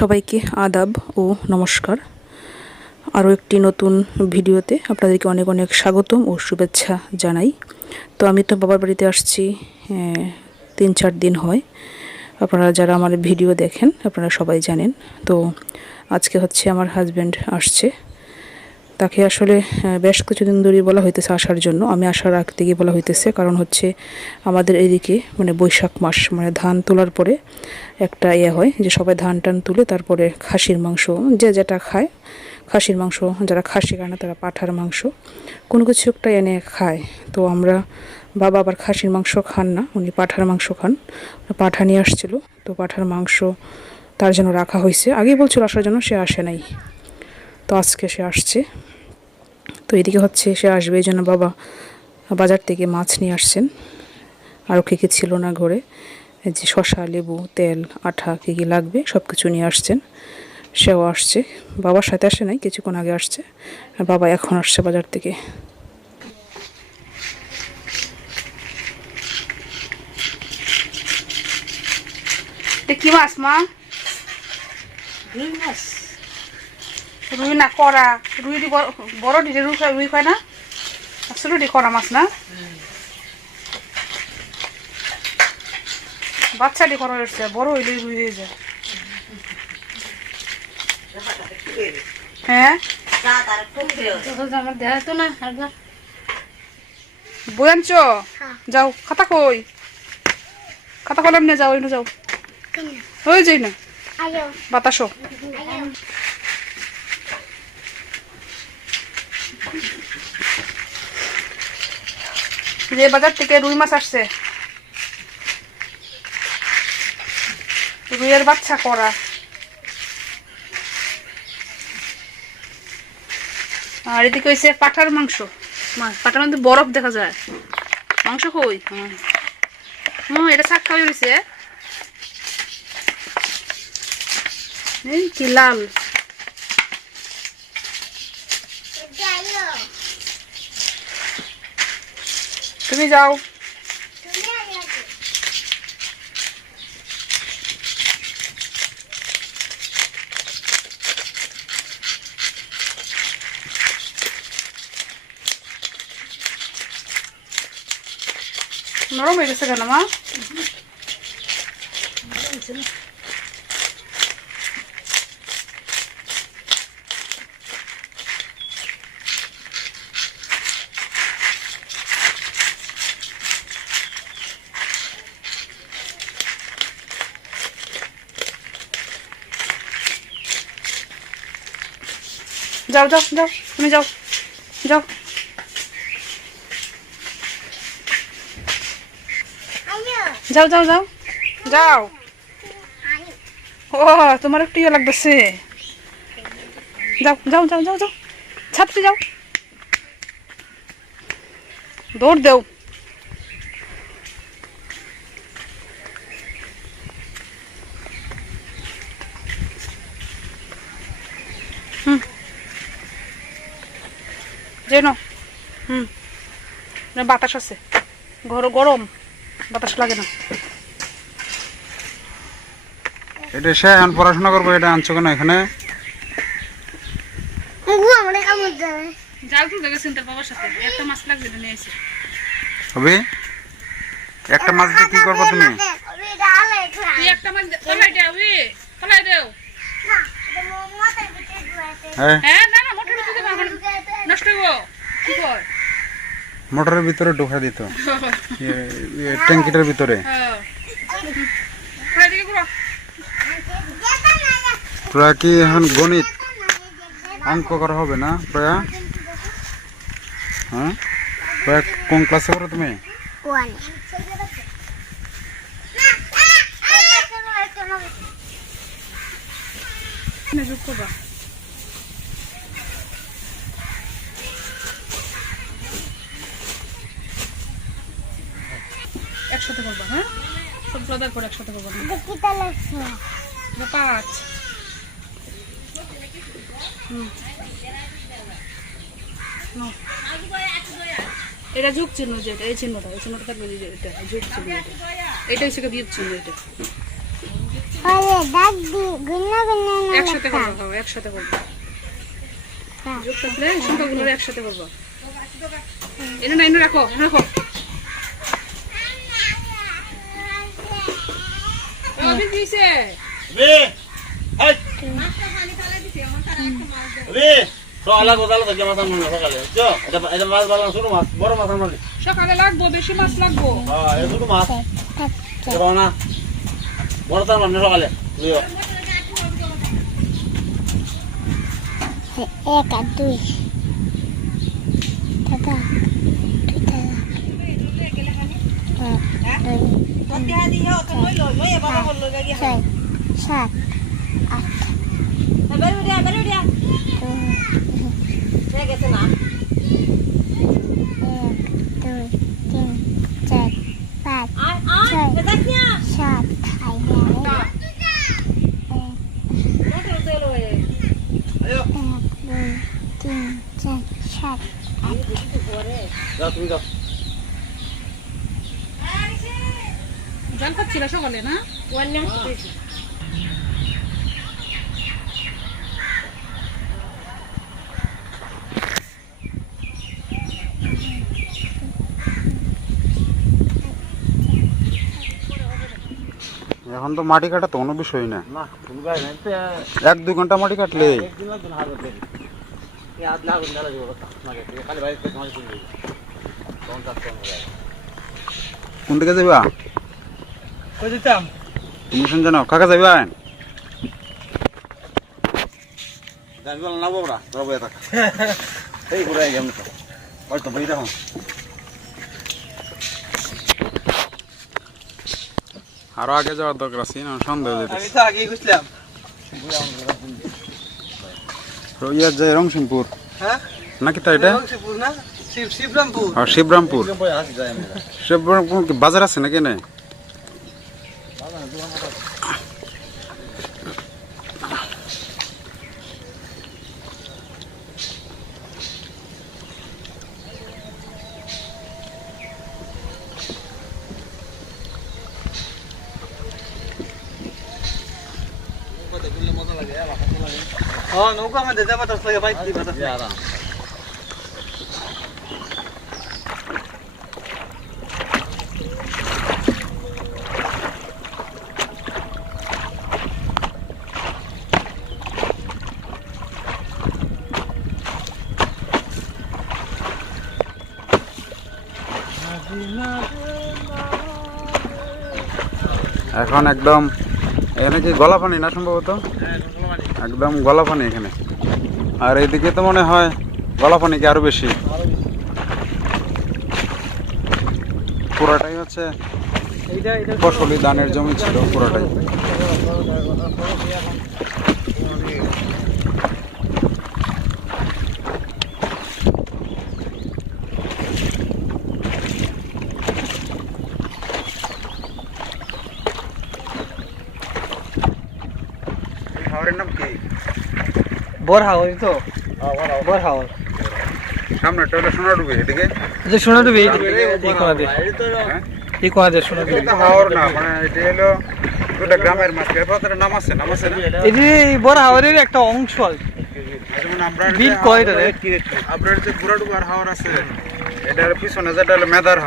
সবাইকে আদাব ও নমস্কার। আরও একটি নতুন ভিডিওতে আপনাদেরকে অনেক অনেক স্বাগতম ও শুভেচ্ছা জানাই। তো আমি তো বাবার বাড়িতে আসছি 3-4 দিন হয়। আপনারা যারা আমার ভিডিও দেখেন আপনারা সবাই জানেন। তো আজকে হচ্ছে আমার হাজব্যান্ড আসছে। তাকে আসলে বেশ কিছুদিন ধরেই বলা হইতেছে আসার জন্য। আমি আসার আগ থেকে বলা হইতেছে, কারণ হচ্ছে আমাদের এদিকে মানে বৈশাখ মাস মানে ধান তোলার পরে একটা হয় যে সবাই ধান টান তুলে তারপরে খাসির মাংস, যে যেটা খায়, খাসির মাংস, যারা খাসি খায় না তারা পাঁঠার মাংস কোনো কিছু একটা এনে খায়। তো আমরা বাবা আবার খাসির মাংস খান না, উনি পাঁঠার মাংস খান। পাঁঠা নিয়ে আসছিল, তো পাঁঠার মাংস তার জন্য রাখা হয়েছে। আগেই বলছিল আসার জন্য, সে আসে নাই। তো আজকে সে আসছে। তো এদিকে হচ্ছে সে আসবে, এই জন্য বাবা বাজার থেকে মাছ নিয়ে আসছেন। আরও কী কী ছিল না ঘরে, যে শসা, লেবু, তেল, আঠা কী কী লাগবে সব কিছু নিয়ে আসছেন। সেও আসছে, বাবার সাথে আসে নাই, কিছুক্ষণ আগে আসছে। আর বাবা এখন আসছে বাজার থেকে। কি মাছ মা? রুই মাছ। রুই না করা, রুই দি বড় দিলে রুই খায় না, আসলে দি করা মাছ না, বাচ্চা দি করা হচ্ছে, বড় হইলে রুই হয়ে যায়। হ্যাঁ বই আনছ? যাও, খাতা কই? খাতা কলম নিয়ে যাও, এনে যাও, হয়ে যাই না বাতাসো। যে বাজার থেকে রুই মাছ আসছে, রুইয়ের বাচ্চা করা। আর এদিকে হয়েছে পাঁঠার মাংস। পাঁঠার মধ্যে বরফ দেখা যায়, মাংস কই? এটা শাক খাওয়া হয়েছে, কি লাল। তুমি যাও, নরম হয়ে গেছে কেন মা? যাও যাও যাও, তুমি যাও যাও। যাও যাও যাও যাও। ও তোমার একটু ইয়ে লাগতেছে, যাও যাও যাও যাও যাও, ছাত্রী যাও, দৌড় দেও। যেন বাতাস আছে, গরম বাতাস লাগে না। এটা সে এখন পড়াশোনা করবো, এটা আনছো কেন এখানে? জাল তুলতে গেছেন তোর বাবার সাথে, একটা মাছ লাগবে নিয়ে এসে। হবে একটা মাছ দিয়ে কি করবো তুমি? তুই একটা মাছ ফলাই দাও, ফলাই দাও। হ্যাঁ না না, মোটরের ভিতরে দেবো, এখন নষ্ট হইব। কি কর? মোটরের ভিতরে ঢোকা দিত, ট্যাঙ্কিটার ভিতরে। তোরা কি এখন গণিত অঙ্ক করা হবে না প্রয়া? হ্যাঁ প্রয়া, কোন ক্লাসে পড়ো তুমি? একসাথে করবো, হ্যাঁ সব ব্লাদার করে একসাথে করবো। 5 এটা যুগ চিহ্ন, যেটা এই চিহ্নটা, এই চিহ্নটা থাকবে, এটা যুগ চিহ্ন, এটা হচ্ছে বিয়োগ চিহ্ন। এটা একসাথে করবো, খাও একসাথে করবো। যোগ থাকলে সংখ্যাগুলো একসাথে করবো। এনে না, এনে রাখো, এনে রাখো। অফিস দিছে। সকালে লাগবো, বেশি মাছ লাগবো। এক আর দুই দাদা ছয় সাত আট এক দুই তিন চার পাঁচ ছয় সাত তিন চার সাত জল খাচ্ছিল সকালে না? এখন তো মাটি কাটা তো কোনো বিষয় না, 1-2 ঘন্টা মাটি কাটলে কোন দিকে যাবা? তুমি শুনছ না কাকা যাইবা? আরো আগে যাওয়ার দরকার আছে না, সন্দেহ রইয়া যায় রংসিংপুর নাকি তা এটা? শিবরামপুর। শিবরামপুর কি বাজার আছে নাকি? না নৌকা আমাদের বাতাস লাগে বাইক বাতাস এখন একদম এখানে কি গলা পানি না সম্ভবত? একদম গলা পানি এখানে। আর এইদিকে তো মনে হয় গলা পানি কি আরো বেশি। পুরাটাই হচ্ছে ফসলি ধানের জমি ছিল পুরাটাই। হাওরের নাম কি? বরহাওর তো বরহাওর সামনে টয়লেট সোনাডুবি, এদিকে যে সোনাডুবি এই কোণা দিয়ে, এই কোণা দিয়ে সোনাডুবি। এটা হাওর না, মানে এটা হলো দুটা গ্রামের মাঝখানে পাতার নাম আছে না? এটি বরহাওরের একটা অংশ আর কি। যেমন আমরা বিল কয়টা রে আপনার যে বুড়াডুবি আর হাওর আছে, এটার পিছনে যেটা হলো মেদার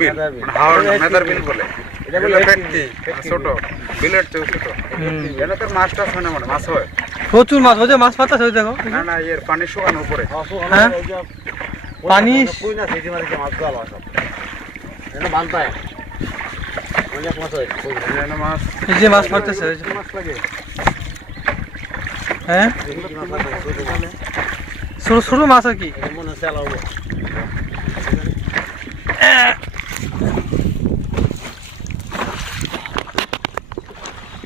বিল, মানে হাওর না, মেদার বিল বলে। এটা হলো ব্যক্তি ছোট বিলের চেয়ে ছোট। এখানে তো মাছ টাছ হয় না, মানে মাছ হয় প্রচুর মাছ হচ্ছে, মাছ পাতা হয়ে দেখো না না, এর পানি শুকানোর উপরে। হ্যাঁ পানি এখানে মাছ এই যে মাছ মারতেছে হ্যাঁ ছোট ছোট মাছ আর কি।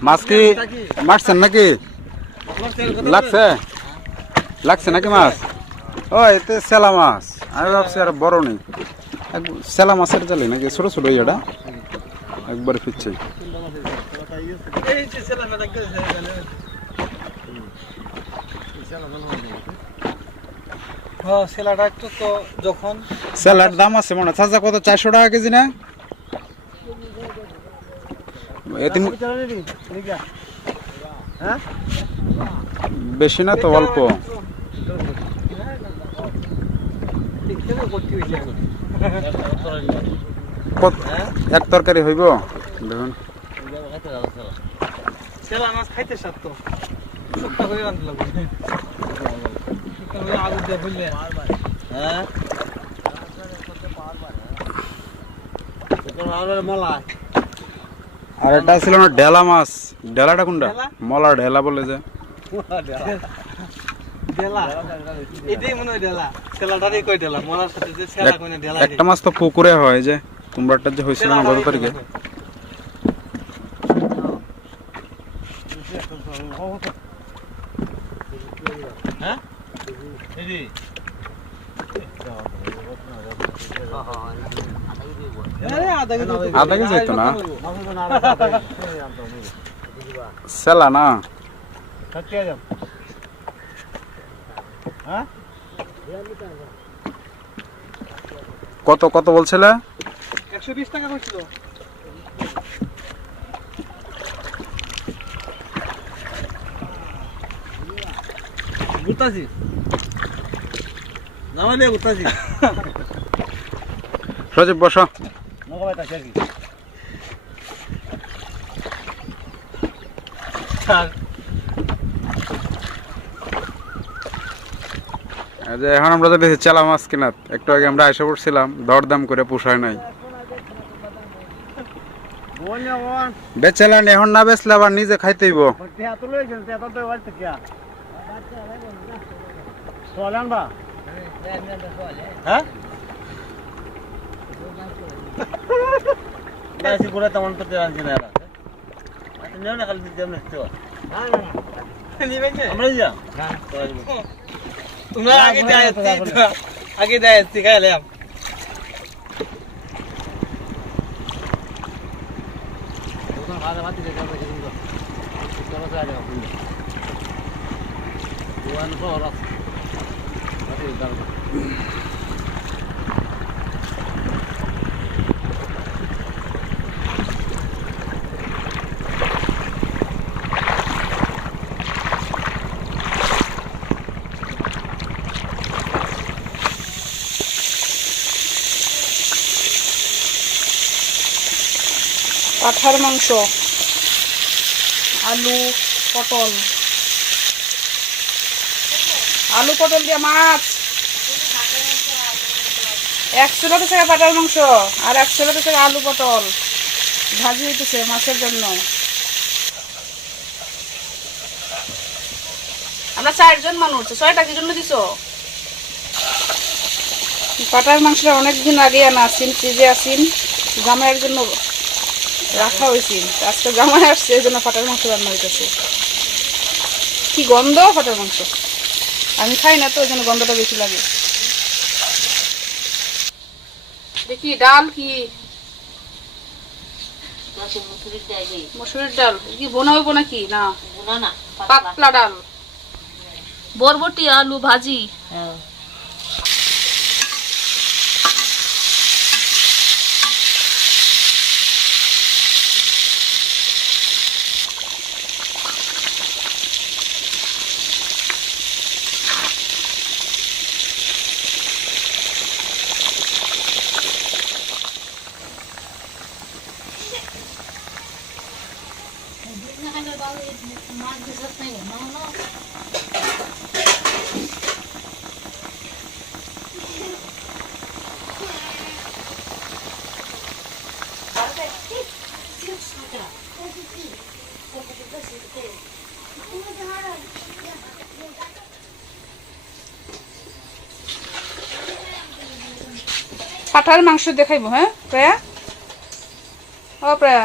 মাছ কি মারছেন নাকি? লাগছে লাগছে নাকি মাছ? ও এতে সেলা মাছ, আমি ভাবছি আর বড় নেই। সেলা মাছের জালে নাকি ছোট ছোট এটা একবার ফিরছে। সেলাটা একটু তো যখন সেলার দাম আছে মনে হয় কত, 400 টাকা কেজি না? বেশি না তো অল্প। এক তরকারি হইব দেখুন। সেলা মাছ খাইতে সাত তো শুকনা করে রাঁধতে লাগবে। শুকনা করে আলু দিয়ে ফেললে হ্যাঁ মলাই। আর এটা ছিল না ঢেলা মাছ। ঢেলাটা কোনটা? মলা ঢেলা বলে যে। ঢেলা এটাই মনে হয় ঢেলা। সেলাটারই কই ঢেলা, মলার সাথে যে সেলা কই না ঢেলা। একটা মাছ তো পুকুরে হয় যে তোমরাটা যে হয়েছিল না গত তারিখে। হ্যাঁ এই আধা কেজি হইতো না সেলা না। কত কত বলছিলে? 120 টাকা কইছিল। গুতাছি নামালে গুতাছি সজীব বসো। এখন আমরা যদি চেলা মাছ কিনা, একটু আগে আমরা এসে পড়ছিলাম, দরদাম করে পোষায় নাই। বেচেলেন, এখন না বেচলে আবার নিজে খাইতেইব। হ্যাঁ বেশি করে তেমন তো আনছি না। নেও না খালি দিতে আমরা তোমরা আগে আগে দেয় খাইলাম। পাঠার মাংস, আলু পটল, আলু পটল দিয়ে মাছ। 100 টাকা পাঠার মাংস আর 100 টাকা আলু পটল ভাজি হইতেছে মাছের জন্য। আমরা 4 জন মানুষ, 6 টাকার জন্য দিছো। পাঠার মাংসটা অনেকদিন আগে আনা আসিন, ফ্রিজে আসিন, জামাইয়ের জন্য রাখা হয়েছে। আজকে জামাই আসছে, এই জন্য পাঠার মাংস রান্না হইতেছে। কি গন্ধ পাঠার মাংস! আমি খাই না তো, ওই জন্য গন্ধটা বেশি লাগে। দেখি ডাল কি মসুরির ডাল কি বোনা হইব নাকি? না পাতলা ডাল, বরবটি আলু ভাজি। পাঠার মাংস দেখাইবো। হ্যাঁ প্রায়া, ও প্রায়া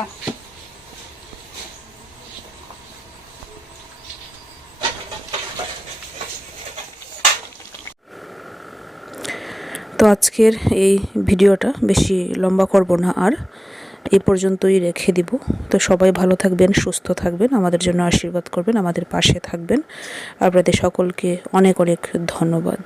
তো আজকের এই ভিডিওটা বেশি লম্বা করব না, আর এই পর্যন্তই রেখে দিব। তো সবাই ভালো থাকবেন, সুস্থ থাকবেন, আমাদের জন্য আশীর্বাদ করবেন, আমাদের পাশে থাকবেন। আপনাদের সকলকে অনেক অনেক ধন্যবাদ।